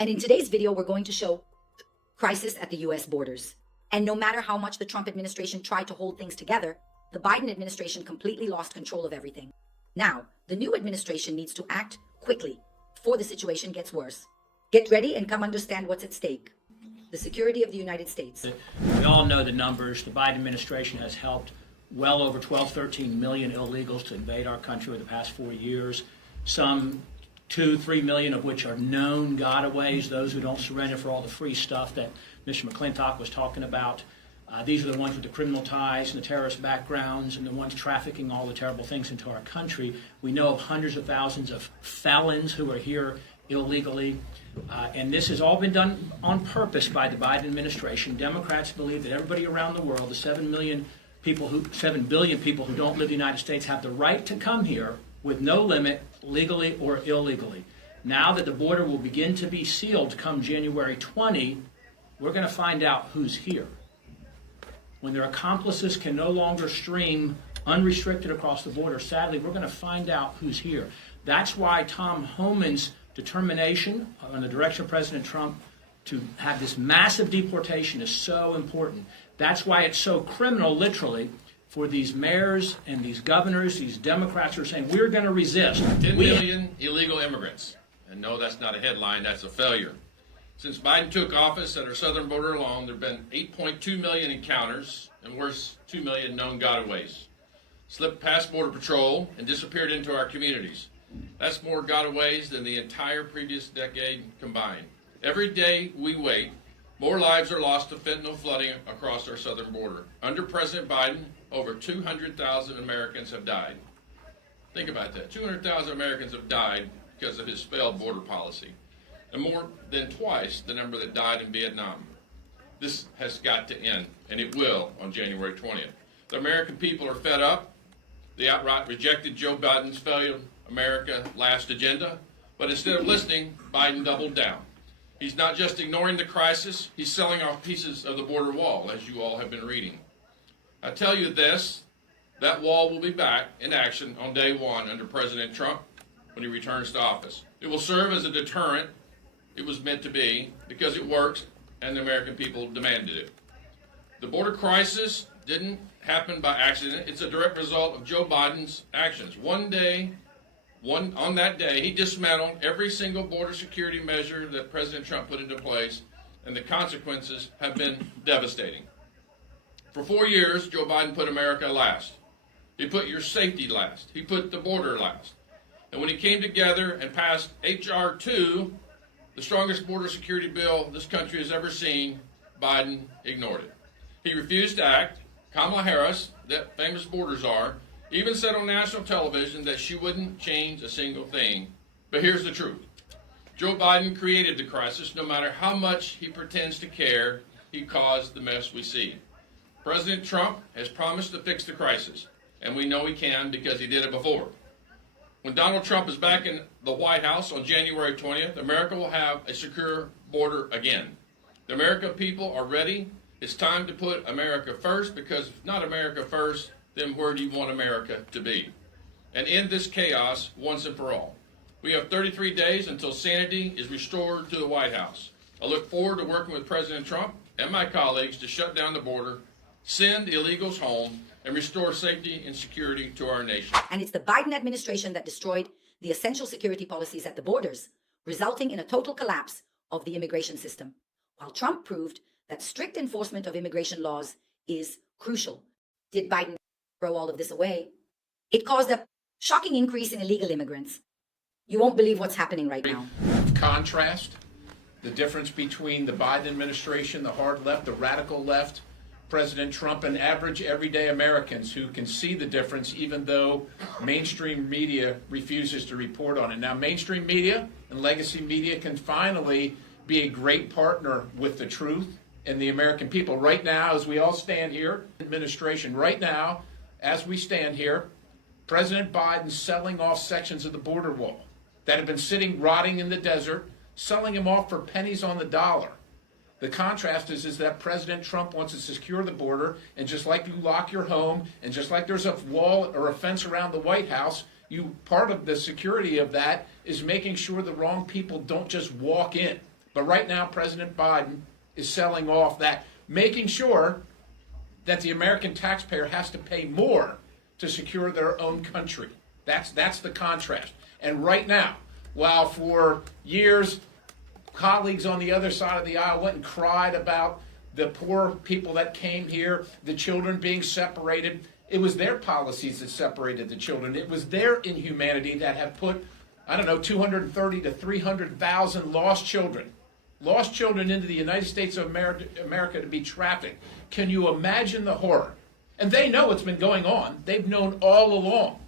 And in today's video, we're going to show crisis at the US borders. And no matter how much the Trump administration tried to hold things together, the Biden administration completely lost control of everything. Now, the new administration needs to act quickly before the situation gets worse. Get ready and come understand what's at stake. The security of the United States. We all know the numbers. The Biden administration has helped well over 12, 13 million illegals to invade our country over the past 4 years. Some 2, 3 million of which are known gotaways, those who don't surrender for all the free stuff that Mr. McClintock was talking about. These are the ones with the criminal ties and the terrorist backgrounds and the ones trafficking all the terrible things into our country. We know of hundreds of thousands of felons who are here illegally. And this has all been done on purpose by the Biden administration. Democrats believe that everybody around the world, the 7 billion people who don't live in the United States, have the right to come here with no limit, legally or illegally. Now that the border will begin to be sealed come January 20, we're going to find out who's here. When their accomplices can no longer stream unrestricted across the border, sadly, we're going to find out who's here. That's why Tom Homan's determination on the direction of President Trump to have this massive deportation is so important. That's why it's so criminal, literally, for these mayors and these governors, these Democrats who are saying, we're going to resist. 10 million illegal immigrants. And no, that's not a headline, that's a failure. Since Biden took office at our southern border alone, there have been 8.2 million encounters and worse, 2 million known gotaways. Slipped past Border Patrol and disappeared into our communities. That's more gotaways than the entire previous decade combined. Every day we wait, more lives are lost to fentanyl flooding across our southern border. Under President Biden, over 200,000 Americans have died. Think about that. 200,000 Americans have died because of his failed border policy, and more than twice the number that died in Vietnam. This has got to end, and it will on January 20th. The American people are fed up. They outright rejected Joe Biden's failed America Last agenda, but instead of listening, Biden doubled down. He's not just ignoring the crisis, he's selling off pieces of the border wall, as you all have been reading. I tell you this, that wall will be back in action on day one under President Trump when he returns to office. It will serve as a deterrent. It was meant to be because it works and the American people demanded it. The border crisis didn't happen by accident. It's a direct result of Joe Biden's actions. On that day, he dismantled every single border security measure that President Trump put into place, and the consequences have been devastating. For 4 years, Joe Biden put America last. He put your safety last. He put the border last. And when he came together and passed H.R. 2, the strongest border security bill this country has ever seen, Biden ignored it. He refused to act. Kamala Harris, that famous border czar, even said on national television that she wouldn't change a single thing. But here's the truth. Joe Biden created the crisis. No matter how much he pretends to care, he caused the mess we see. President Trump has promised to fix the crisis, and we know he can because he did it before. When Donald Trump is back in the White House on January 20th, America will have a secure border again. The American people are ready. It's time to put America first, because if not America first, then where do you want America to be? And end this chaos once and for all. We have 33 days until sanity is restored to the White House. I look forward to working with President Trump and my colleagues to shut down the border, send illegals home, and restore safety and security to our nation. And it's the Biden administration that destroyed the essential security policies at the borders, resulting in a total collapse of the immigration system. While Trump proved that strict enforcement of immigration laws is crucial. Did Biden throw all of this away? It caused a shocking increase in illegal immigrants. You won't believe what's happening right now. Contrast the difference between the Biden administration, the hard left, the radical left, President Trump, and average everyday Americans who can see the difference even though mainstream media refuses to report on it. Now, mainstream media and legacy media can finally be a great partner with the truth and the American people. Right now, as we all stand here, administration, right now, as we stand here, President Biden's selling off sections of the border wall that have been sitting rotting in the desert, selling them off for pennies on the dollar. The contrast is that President Trump wants to secure the border, and just like you lock your home, and just like there's a wall or a fence around the White House, part of the security of that is making sure the wrong people don't just walk in. But right now, President Biden is selling off that, making sure that the American taxpayer has to pay more to secure their own country. That's the contrast. And right now, while for years colleagues on the other side of the aisle went and cried about the poor people that came here, the children being separated, it was their policies that separated the children. It was their inhumanity that have put, 230 to 300,000 lost children into the United States of America to be trafficked. Can you imagine the horror? And they know it's been going on. They've known all along.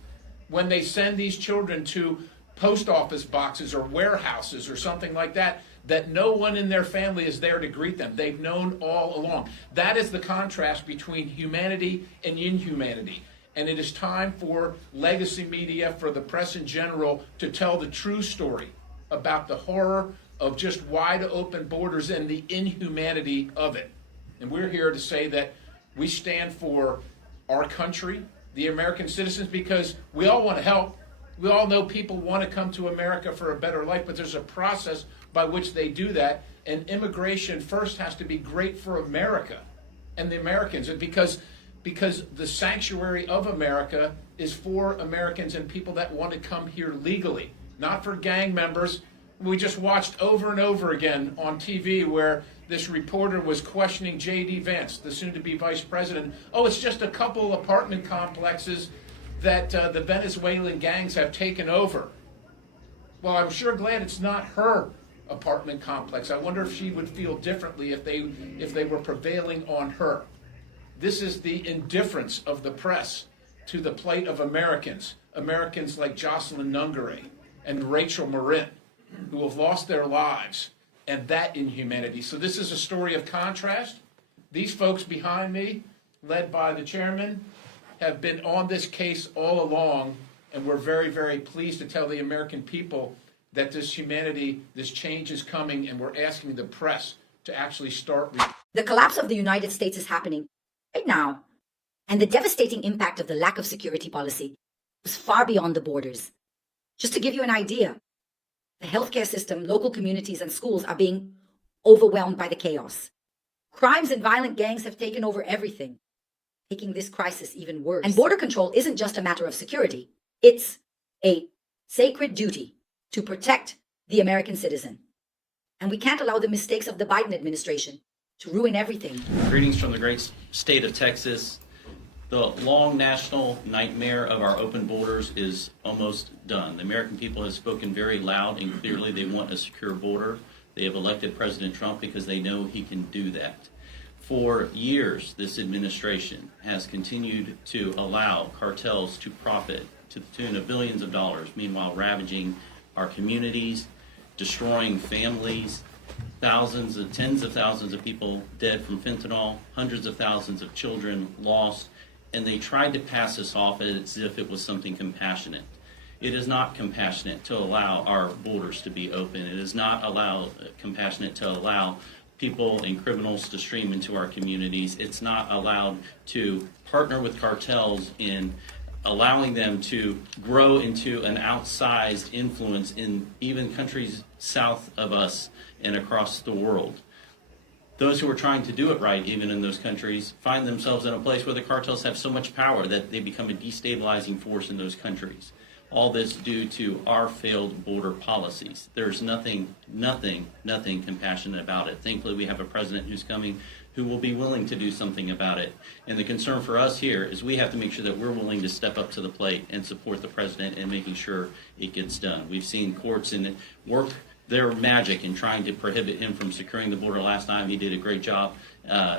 When they send these children to post office boxes or warehouses or something like that, that no one in their family is there to greet them. They've known all along. That is the contrast between humanity and inhumanity. And it is time for legacy media, for the press in general, to tell the true story about the horror of just wide open borders and the inhumanity of it. And we're here to say that we stand for our country, the American citizens, because we all want to help. We all know people want to come to America for a better life, but there's a process by which they do that. And immigration first has to be great for America and the Americans. And because the sanctuary of America is for Americans and people that want to come here legally, not for gang members. We just watched over and over again on TV where this reporter was questioning J.D. Vance, the soon-to-be vice president. Oh, it's just a couple apartment complexes that the Venezuelan gangs have taken over. Well, I'm sure glad it's not her apartment complex. I wonder if she would feel differently if they were prevailing on her. This is the indifference of the press to the plight of Americans like Jocelyn Nungare and Rachel Marin, who have lost their lives, and that inhumanity. So this is a story of contrast. These folks behind me, led by the chairman, have been on this case all along, and we're very, very pleased to tell the American people that this humanity, this change is coming, and we're asking the press to actually start. The collapse of the United States is happening right now, and the devastating impact of the lack of security policy was far beyond the borders. Just to give you an idea, the healthcare system, local communities, and schools are being overwhelmed by the chaos. Crimes and violent gangs have taken over everything, making this crisis even worse. And border control isn't just a matter of security. It's a sacred duty to protect the American citizen. And we can't allow the mistakes of the Biden administration to ruin everything. Greetings from the great state of Texas. The long national nightmare of our open borders is almost done. The American people have spoken very loud and clearly. They want a secure border. They have elected President Trump because they know he can do that. For years, this administration has continued to allow cartels to profit to the tune of billions of dollars, meanwhile ravaging our communities, destroying families, tens of thousands of people dead from fentanyl, hundreds of thousands of children lost, and they tried to pass this off as if it was something compassionate. It is not compassionate to allow our borders to be open. It is not compassionate to allow people and criminals to stream into our communities. It's not allowed to partner with cartels in allowing them to grow into an outsized influence in even countries south of us and across the world. Those who are trying to do it right, even in those countries, find themselves in a place where the cartels have so much power that they become a destabilizing force in those countries. All this due to our failed border policies. There's nothing compassionate about it. Thankfully, we have a president who's coming who will be willing to do something about it. And the concern for us here is we have to make sure that we're willing to step up to the plate and support the president in making sure it gets done. We've seen courts work their magic in trying to prohibit him from securing the border last time. He did a great job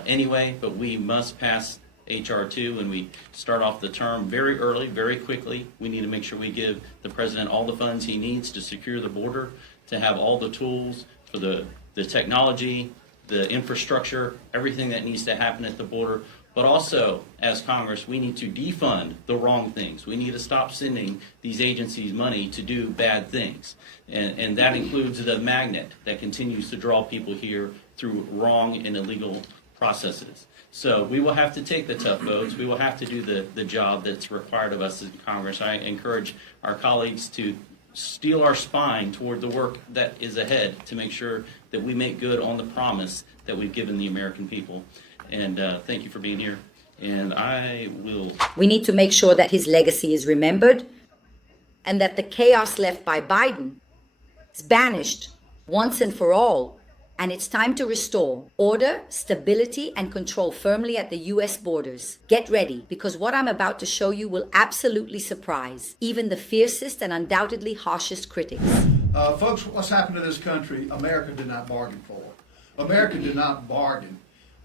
anyway, but we must pass H.R. 2 when we start off the term very early, very quickly. We need to make sure we give the president all the funds he needs to secure the border, to have all the tools for the technology, the infrastructure, everything that needs to happen at the border. But also, as Congress, we need to defund the wrong things. We need to stop sending these agencies money to do bad things. And that includes the magnet that continues to draw people here through wrong and illegal processes. So we will have to take the tough votes. We will have to do the job that's required of us in Congress. I encourage our colleagues to steel our spine toward the work that is ahead to make sure that we make good on the promise that we've given the American people. And thank you for being here. And I will... We need to make sure that his legacy is remembered and that the chaos left by Biden is banished once and for all. And it's time to restore order, stability, and control firmly at the U.S. borders. Get ready, because what I'm about to show you will absolutely surprise even the fiercest and undoubtedly harshest critics. Folks, what's happened to this country, America did not bargain for. America did not bargain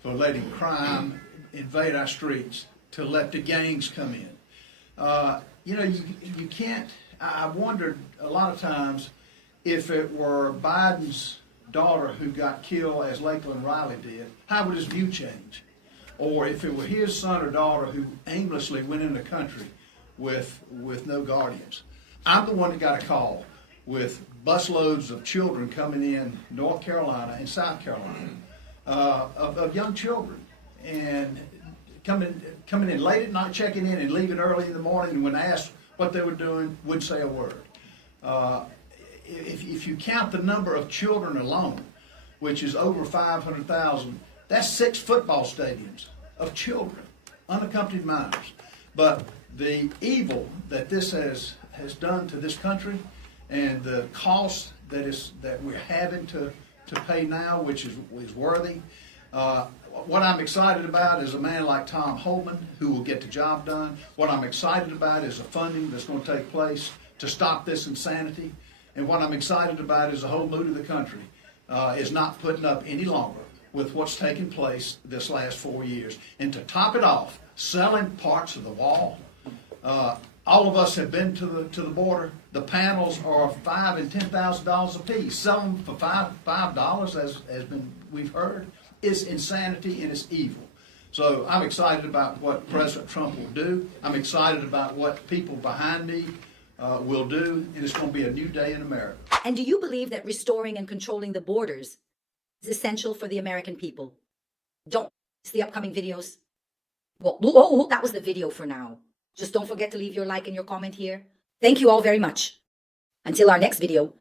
for letting crime invade our streets, to let the gangs come in. You can't, I wondered a lot of times if it were Biden's daughter who got killed as Lakeland Riley did, how would his view change? Or if it were his son or daughter who aimlessly went in the country with no guardians. I'm the one that got a call with busloads of children coming in North Carolina and South Carolina, of young children, and coming in late at night, checking in, and leaving early in the morning, and when asked what they were doing, wouldn't say a word. If you count the number of children alone, which is over 500,000, that's 6 football stadiums of children, unaccompanied minors. But the evil that this has done to this country, and the cost that we're having to pay now, which is worthy. What I'm excited about is a man like Tom Homan, who will get the job done. What I'm excited about is the funding that's going to take place to stop this insanity. And what I'm excited about is the whole mood of the country is not putting up any longer with what's taken place this last 4 years. And to top it off, selling parts of the wall. All of us have been to the border. The panels are $5,000 and $10,000 a piece. Selling them for $5, as we've heard, is insanity and it's evil. So I'm excited about what President Trump will do. I'm excited about what people behind me will do, and it's going to be a new day in America. And do you believe that restoring and controlling the borders is essential for the American people? Don't miss the upcoming videos. Well, that was the video for now. Just don't forget to leave your like and your comment here. Thank you all very much. Until our next video,